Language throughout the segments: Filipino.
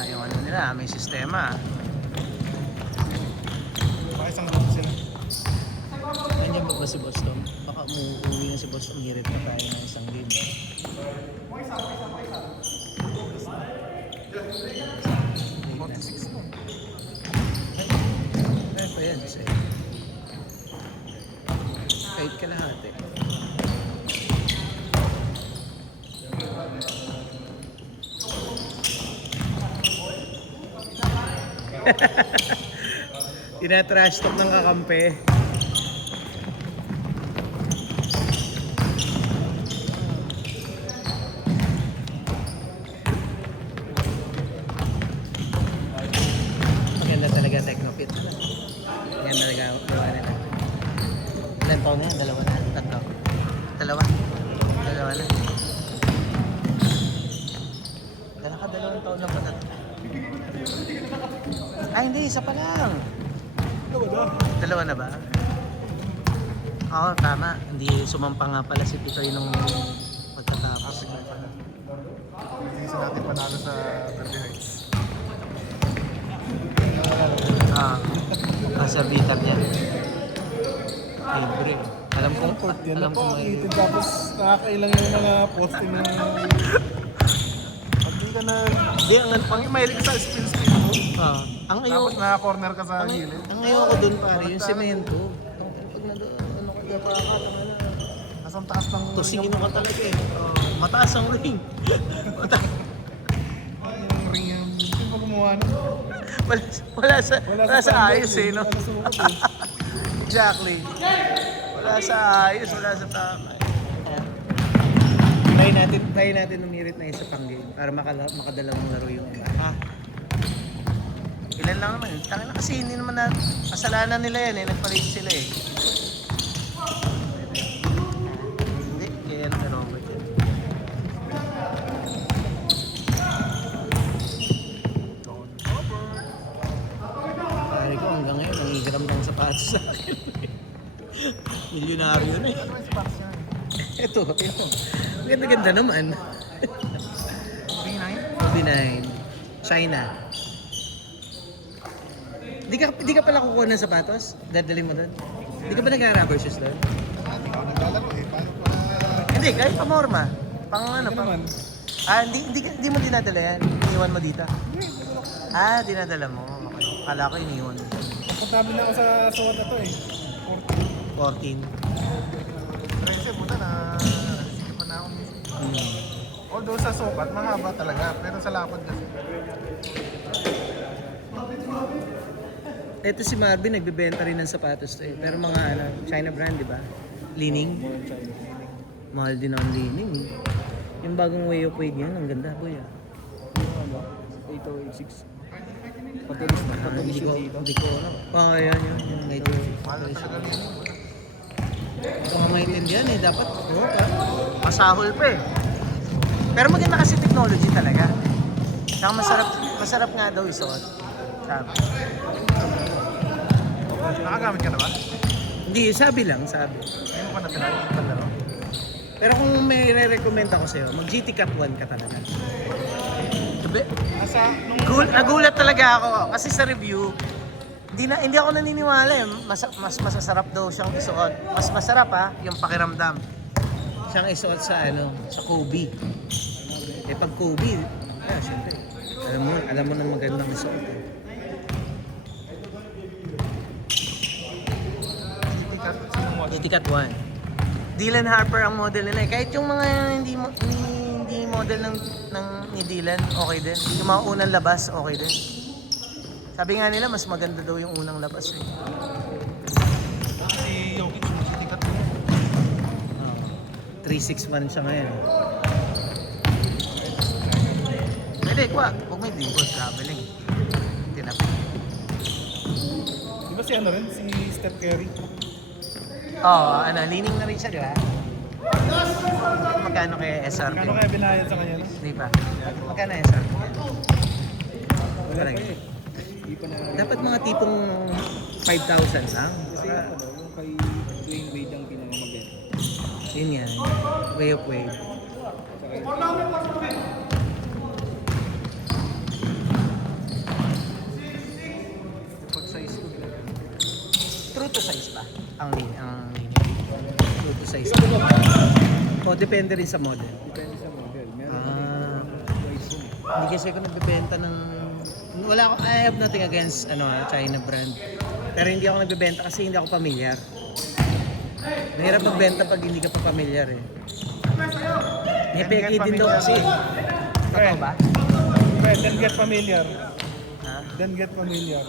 Wala yung ano nila, may sistema. Pakisang lang sila. Nandiyan ba si Boston? Baka umuwi na si Boston. Hirit na tayo ng isang game. Late na. 46 na. Kaya pa yan, kasi. Kahit ka lahat eh. Tinatrash talk ng kakampi. Maganda talaga Technofit. Maganda talaga gawa nila. Ilan taon na yan? Dalawa na? Tatlo? Dalawa? Dalawa na. Dalawang taon lang pa tatlo. Ay hindi, isa pa lang. Dalawa na ba? Oo, tama. Hindi sumampa nga pala si Pitoy nung pagkatapos. Hindi sa natin panalo sa Derby Heights. Sa bitar niya. Libre. Alam kong, Yan alam na kong po, may... itin tapos nakakailang yung mga posting ng... Pag di ka na... Hindi, ang Mahilig ka sa spin-spin mo. ang Tapos ayaw, naka-corner ka sa gilid. ang ayaw ko dun pare, yung semento. Pag ano ka pa ka, Nasang taas ng... tusingin ka talaga eh. Mataas ang ring. Yung ring yung... Sino ba gumawa nun? wala sa ayos eh, no? Wala sa sukat eh. Exactly. Wala sa ayos, wala sa tama. Try natin umirit na isa pang game para makadalawang laro yung iba. Ilan lang naman. Tangina kasi hindi naman na kasalanan nila yan eh. Nagpalit sila eh. Hindi, kaya na Robert yan. Pare ko hanggang ngayon, nangihiram ng sapatos sa akin. Milyonaryo na eh. Ano yung spots niya? Ito. Ganda-ganda naman. B9? B9. China. Di ka pala kukuha ng sapatos? Dadalhin mo doon? Di ka ba nag-rubber shoes doon? Hindi ako naglalaro eh. Paano pa? Hindi, kahit pa morma. Pang ano, Hindi pang... naman. Hindi mo dinadala yan? Iniwan mo dito? Dinadala mo. Okay. Kala ko iniwan mo. Komportable na ako sa suot na to eh. 14. 13 mo na sige pa na ako minsan. Although sa sukat, mahaba talaga. Pero sa lapad kasi. Ito si Marvin, nagbebenta rin ng sapatos to eh. Pero mga ano, China brand, di ba? Leaning. Mahal din ang leaning. Yung bagong way of weight yan, ang ganda boy ah. 8086. Patulis na. Patulis yung dito. Hindi ko alam. Yan. Yung medyo... Mahal na talaga yun. Ito nga maintindihan eh, dapat masahol pa eh. Pero maganda kasi technology talaga. Saka masarap nga daw isuot. Sabi. Nakagamit ka na ba? Hindi, sabi lang. Hindi mo pa natinay yung palaro? Pero kung may re-recommend ako sa'yo, mag-GT Cup 1 ka talaga. Sabi, nagulat talaga ako kasi sa review, hindi ako naniniwala eh. Mas masasarap daw siyang isuot. Mas masarap yung pakiramdam. Siyang isuot sa sa Kobe. Eh pag Kobe, syempre, alam mo na magandang isuot. Eticat 1. Dylan Harper ang model nila eh. Kahit yung mga hindi model ni Dylan, okay din. Yung mga unang labas, okay din. Sabi nga nila, mas maganda daw yung unang labas eh. Si Jokic, masitikat mo. 361 siya ngayon. Pwede, huwag may billboard, traveling. Tinapin. Di ba si ano rin? Si Steph Curry? Leaning na rin siya, di ba? Magkano kaya SRP? Kano kaya binayad sa kanya? Hindi pa. Magkano SRP? Wala pa eh. Dapat mga tipong 5,000 lang. Kasi yung kay Dwayne Wade ang pinakamaganda. Yun yan. Way of wave. ang 2 to size. O, depende rin sa model. Depende sa model. Meron Ah. price yun. Hindi kasi ako nagbebenta ng... Wala ako, I have nothing against China brand. Pero hindi ako nagbebenta kasi hindi ako familiar. Mahirap magbenta pag hindi ka pa familiar eh. May peki din daw kasi. Totoo ba? Well, then get familiar. Ha? Then get familiar.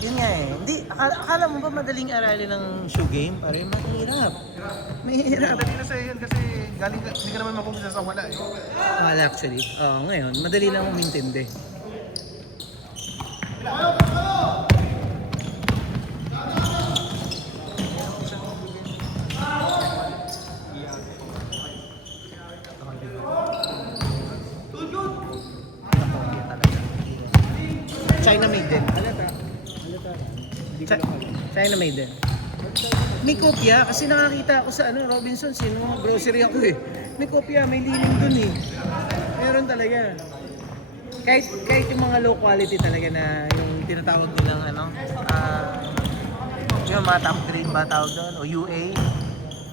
Yun nga eh. Hindi, akala mo ba madaling aralin ng shoe game? Pare, mahirap. Mahirap. Madali na sa'yo yun kasi galing ka, hindi ka naman makumpisa sa wala eh. Well, actually, ngayon, madali lang umintindi. China made din. Halata. Hindi ko Chi- lang alam. China made din. May kopya kasi nakakita ako sa Robinsons, grocery ako eh. May kopya, may lining dun eh. Meron talaga. Kahit yung mga low quality talaga na yung tinatawag nilang yung mga top grade ba tawag doon o UA.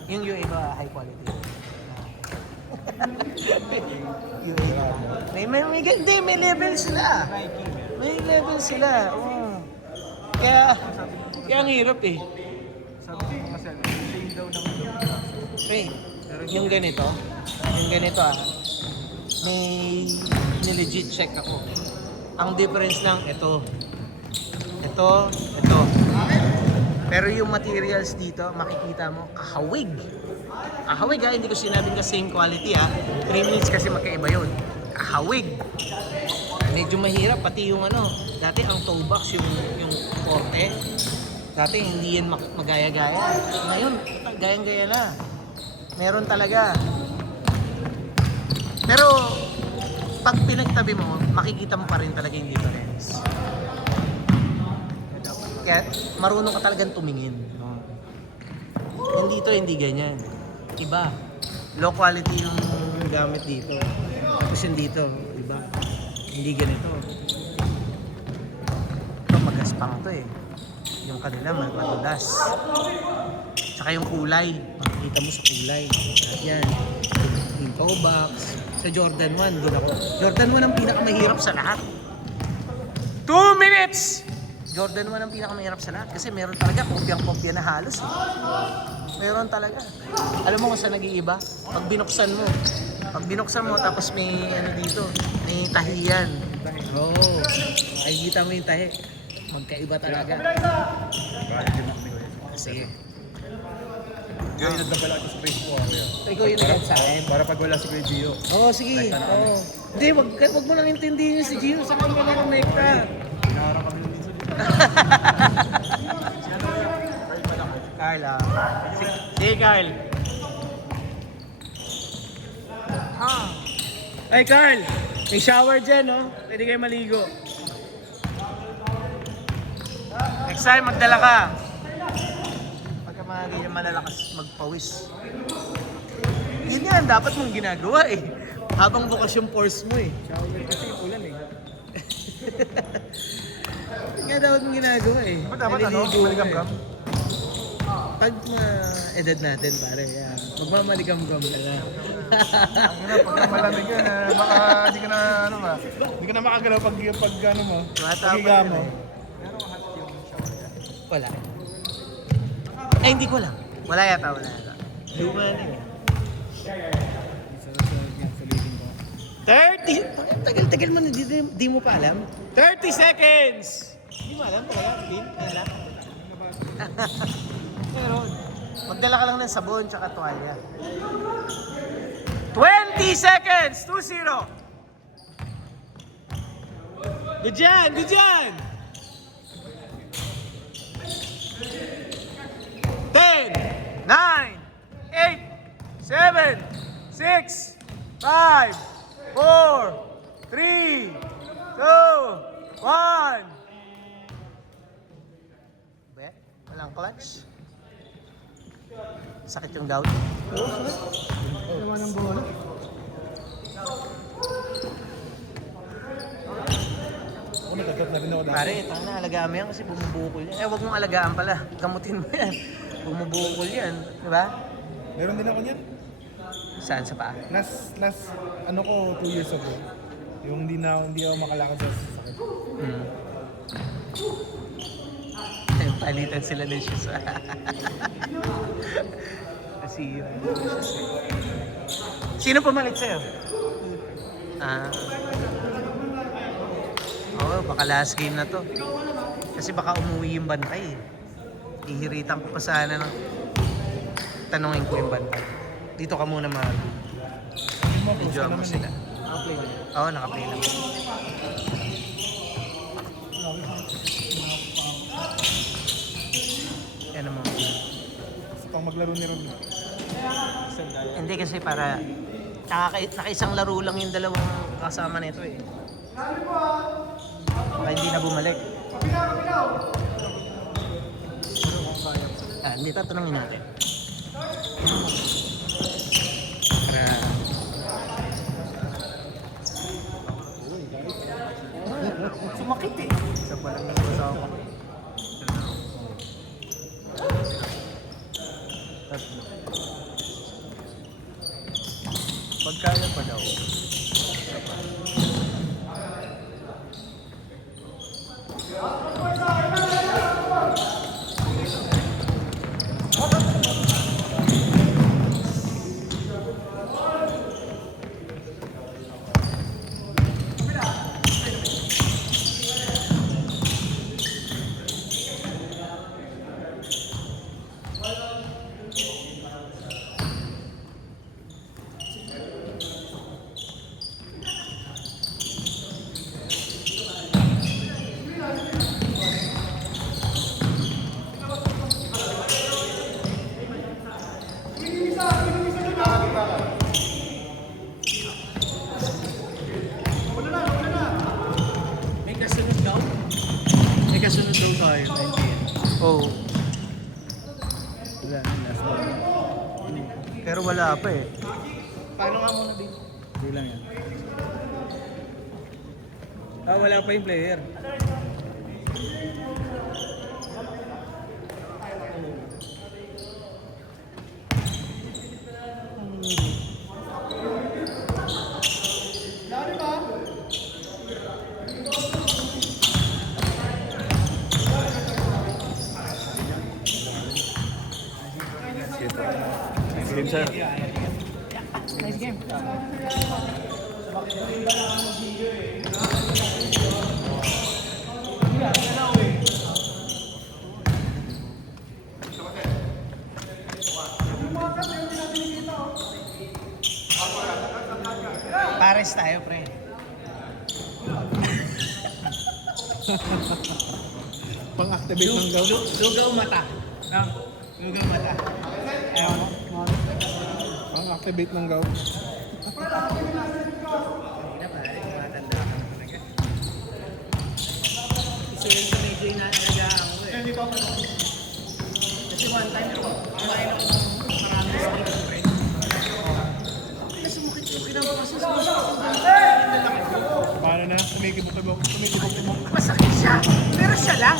Yung UA ba high quality? UA ba? May level sila. May level sila. Oo. Kaya ang hirap eh. Sabi ko mga sir, same daw ng Hey, yung ganito may legit check ako. Ang difference lang ito. Pero yung materials dito, makikita mo, kahawig. Kahawig ha, hindi ko sinabing ka same quality ha. 3 minutes kasi magkaiba yun. Kahawig. Medyo mahirap, pati yung dati ang toe box, yung korte. Dati hindi yan magaya-gaya. Ngayon, gayang-gaya na. Meron talaga. Pero, pag pinagtabi mo, makikita mo pa rin talaga yung difference. Kaya, marunong ka talagang tumingin. No? Yung dito, hindi ganyan. Iba. Low quality yung gamit dito. Tapos yung dito, iba. Hindi ganito. Ito, magaspang to eh. Yung kanila, madulas. Tsaka yung kulay. Makikita mo sa kulay. Yan. Yung toe box. Sa Jordan 1, din ako. Jordan 1 ang pinakamahirap sa lahat. 2 minutes! Jordan 1 ang pinakamahirap sa lahat kasi meron talaga kopyang-kopya na halos. Eh. Meron talaga. Alam mo kung saan nag-iiba? Pag binuksan mo tapos may dito, may tahiyan. Oo. Nakikita mo yung tahi. Magkaiba talaga. Sige. Yung inadabala ko sa Facebook ako yun. Ikaw yung nag sa akin. Para pag wala si Kuya Gio. Oo, sige. Oo. Hindi, wag mo lang intindihin yung si Gio. Sa kanya lang connecta. Pinaharap kami ng minsan. Carl, sige, Carl. Ay, Carl. May shower dyan, no? Pwede kayo maligo. Next time, magdala ka. Pagka mga ganyan malalakas magpawis. Yun yan, dapat mong ginagawa eh. Habang bukas yung pores mo eh. Shower kasi ulan eh. Yun nga dapat mong ginagawa eh. Diba dapat Naliligo ka maligam-gam? eh. Pag edad natin pare, magmamaligam-gam ka na. Pag malamig yan, baka hindi ka na hindi ka na makagalaw pag mo. Bata Pag pa mo. yun eh. Wala. Ay, hindi ko lang. Wala yata. Luma na yun. Sa living ko. 30! Tagal-tagal mo na, di mo pa alam. 30 seconds! Hindi mo alam, wala. Wala. Meron. Magdala ka lang ng sabon tsaka tuwalya. 20 seconds! 2-0! Good dyan! Good dyan! 10, 9, 8, 7, 6, 5, 4, 3, 2, 1. Be, walang clutch. Sakit yung gout. Ewan ng bola. Ako natatot na rin ako dati. Pare, ito na, alagaan mo yan kasi bumubukol yan. Huwag mong alagaan pala. Gamutin mo yan. Bumubukol yan, di ba? Meron din ako niyan. Saan sa paa? Last ano ko 2 years ago. Yung hindi ako makalakad sa sakit. Palitan sila ng shoes. Nasira yung shoes. Sino pumalit sa'yo? Oo, baka last game na to. Kasi baka umuwi yung bantay eh. Ihiritan ko pa sana ng tanungin ko yung bantay. Dito ka muna mahal. Medyo mo sila. Naka-play na. Oo, nakaplay lang. Yan naman. Gusto pang maglaro ni Ron. Hindi kasi para nakaisang laro lang yung dalawang kasama nito eh. Baka hindi na bumalik. Hindi tatanungin natin. Para sumakit eh. Isa pa lang yung kasama ko. Pagkaya pa daw. May kasunod daw? May kasunod daw tayo. Oo. Wala na, last ball. Pero wala pa eh. Paano nga muna dito? Hindi lang yan. Wala pa yung player. Game sir. Nice game. Pares tayo, pre. Pang-activate ng gout. Lugaw mata. No? Lugaw mata. Ewan mo? Pang-activate ng gout. Hindi na pare, matanda ka na talaga. Isa yun sa medyo inaalagaan ko eh. Kasi one time ako, kumain ako ng maraming steak, pre. Kaya sumakit yung kinabukasan sa Paano na? Kumikibok-kibok. masakit siya, pero siya lang.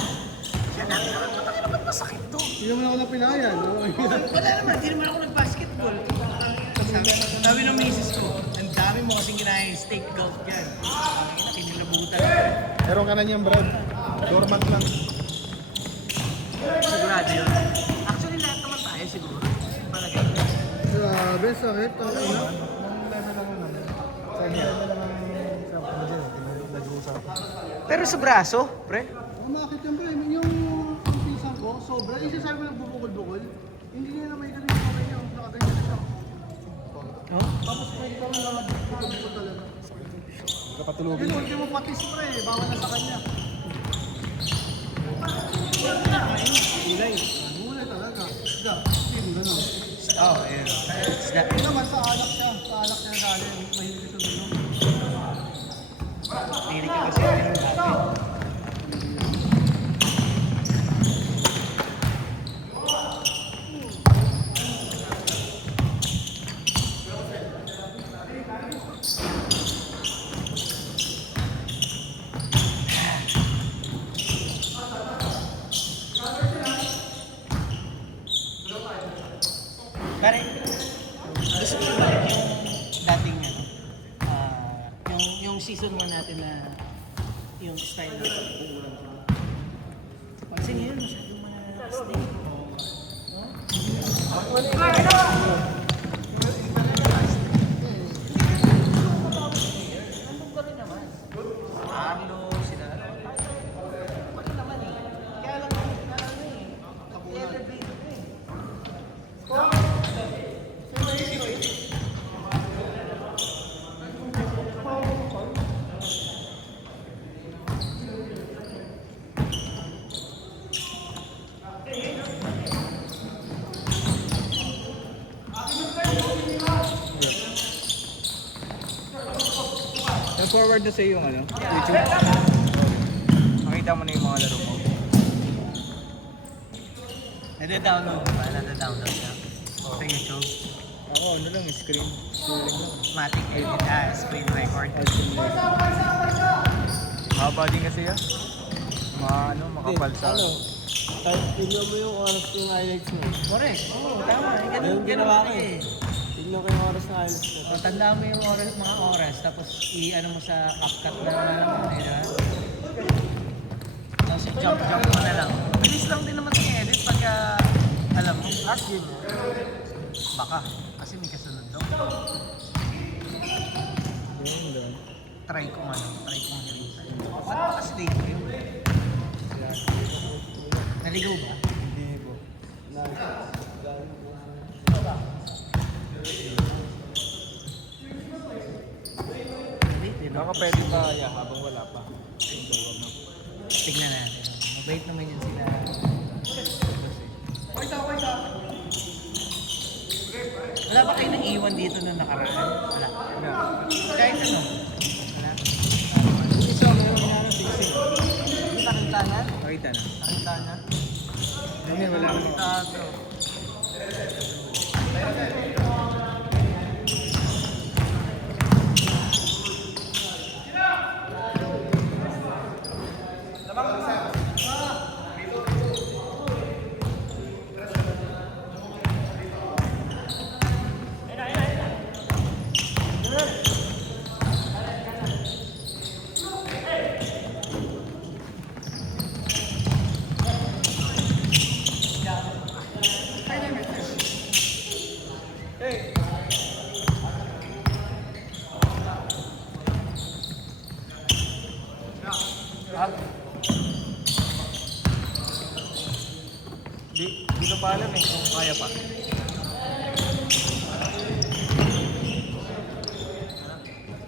Siya lang. Bakit naman masakit to? Hindi naman ako napinayan. Wala naman, hindi naman ako nag-basketball. Sabi ng misis ko, ang dami mo kasing ginaya yung steak golf dyan. Kinilabutan. Meron ka na niyang Brad. Dormant lang. Sigurado yun. Actually, lahat naman tayo siguro. Palagay ko. Grabe, sakit. Ang ina. Nasa lang naman. Sa inyo. Sa ano dyan, nag-uusap. Pero sa braso, pre. Umakit yan pre, yung pinsan ko, sobra. Yung sinasabi mo nagbubukol-bukol, hindi niya na may ganun yung kamay niya, nakaganyan na siya. No? Tapos may kami na nagbubukol talaga. Kapatulogin. Yun, ultimo patis pre, bawal na sa kanya. Kulay. Mula talaga. Isda, hindi gano'n. Oh, yeah. Isda. Hindi naman sa alak siya na dali, mahilig siya doon. Hindi ka kasi yung dati. season 1 natin na yung style na pagbuo lang siya. Kasi ngayon masyadong mga snake. Nandun pa rin naman. Arlo, sila. Pa rin naman eh. Kaya lang elevate na eh. Forward na sa iyo yung ano, YouTube. Makita mo na yung mga laro mo. Nade-download ba? Nade-download na. Sa YouTube. Ako, ano lang, screen. Scrolling lang. Matic edit, screen record. Haba din kasi yan. Makapal sa... Tignan mo yung oras yung highlights mo. Correct. Oo, tama. Ganun, Yung ganun ginawa ko eh. Tignan ko yung oras ng highlights ko. O, tanda mo yung oras, mga oras, tapos i-ano mo sa CapCut na naman, eh, diba? Tapos jump mo na lang. Bilis lang din naman yung edit pagka, alam mo, ask yun mo. Baka, kasi may kasunod daw. Yun doon. Try kong hilitan. Ba't ba kasi date ko yun? Naligaw ba? Hindi po. Date eh, no? Baka pwede pa habang wala pa. Tignan natin. Mabait naman yan sila. Wala ba kayo naiwan dito na nakaraan? Wala. Kahit ano? Wala. Isa, meron nga ng 16. Nakita na? Makita na. Nakita na? Hindi, wala na. Tago. Di ko pa alam eh kung kaya pa.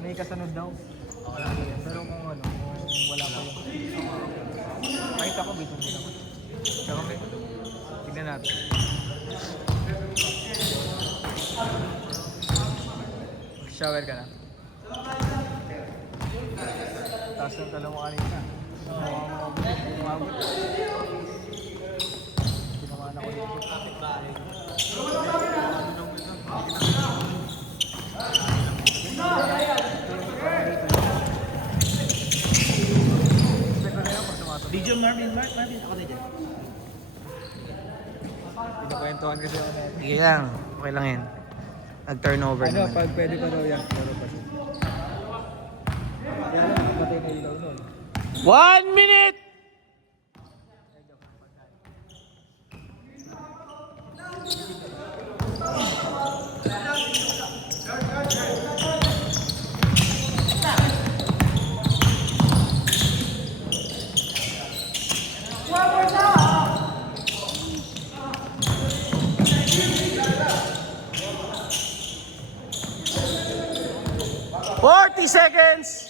May kasunod daw. Pero kung ano, kung wala pa yung... Kahit ako, bitong din ako. Pero may... Tignan natin. Shower ka na. Taas ng tala mo kanina. Umabot. Tinamaan ako dito. Video Marvin, ako na dyan. Pinakwentuhan kasi ako na. Sige lang, okay lang yan. Nag-turnover Ano, naman. pag pwede pa daw yan. Pero pa siya. Kaya lang, patay na ilaw nun. 1 minute! Seconds!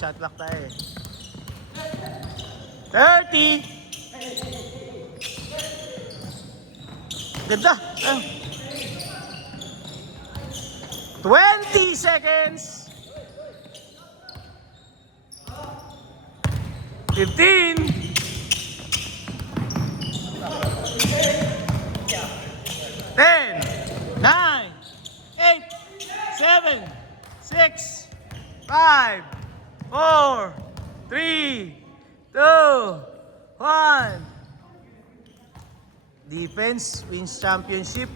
Shot clock tayo eh. 30! Ganda! 20 seconds! 15! 10, 9, 8, 7, 6, 5, 4, 3, 2, 1. Defense wins championship.